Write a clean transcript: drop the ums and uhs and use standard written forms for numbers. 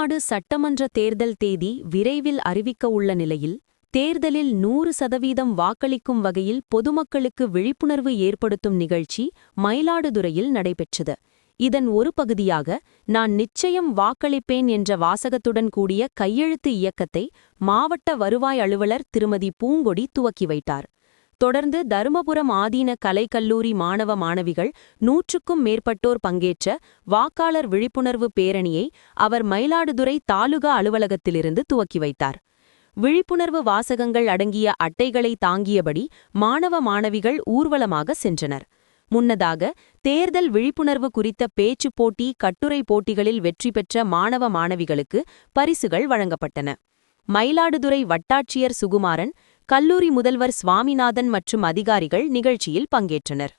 தமிழ்நாடு சட்டமன்ற தேர்தல் தேதி விரைவில் அறிவிக்க உள்ள நிலையில், தேர்தலில் 100% வாக்களிக்கும் வகையில் பொதுமக்களுக்கு விழிப்புணர்வு ஏற்படுத்தும் நிகழ்ச்சி மயிலாடுதுறையில் நடைபெற்றது. இதன் ஒரு பகுதியாக நான் நிச்சயம் வாக்களிப்பேன் என்ற வாசகத்துடன் கூடிய கையெழுத்து இயக்கத்தை மாவட்ட வருவாய் அலுவலர் திருமதி பூங்கொடி துவக்கி வைத்தார். தொடர்ந்து தருமபுரம் ஆதீன கலைக்கல்லூரி மாணவ மாணவிகள் 100க்கும் மேற்பட்டோர் பங்கேற்ற வாக்காளர் விழிப்புணர்வு பேரணியை அவர் மயிலாடுதுறை தாலுகா அலுவலகத்திலிருந்து துவக்கி வைத்தார். விழிப்புணர்வு வாசகங்கள் அடங்கிய அட்டைகளை தாங்கியபடி மாணவ மாணவிகள் ஊர்வலமாக சென்றனர். முன்னதாக தேர்தல் விழிப்புணர்வு குறித்த பேச்சுப் போட்டி, கட்டுரை போட்டிகளில் வெற்றி பெற்ற மாணவ மாணவிகளுக்கு பரிசுகள் வழங்கப்பட்டன. மயிலாடுதுறை வட்டாட்சியர் சுகுமாரன், கல்லூரி முதல்வர் சுவாமிநாதன் மற்றும் அதிகாரிகள் நிகழ்ச்சியில் பங்கேற்றனர்.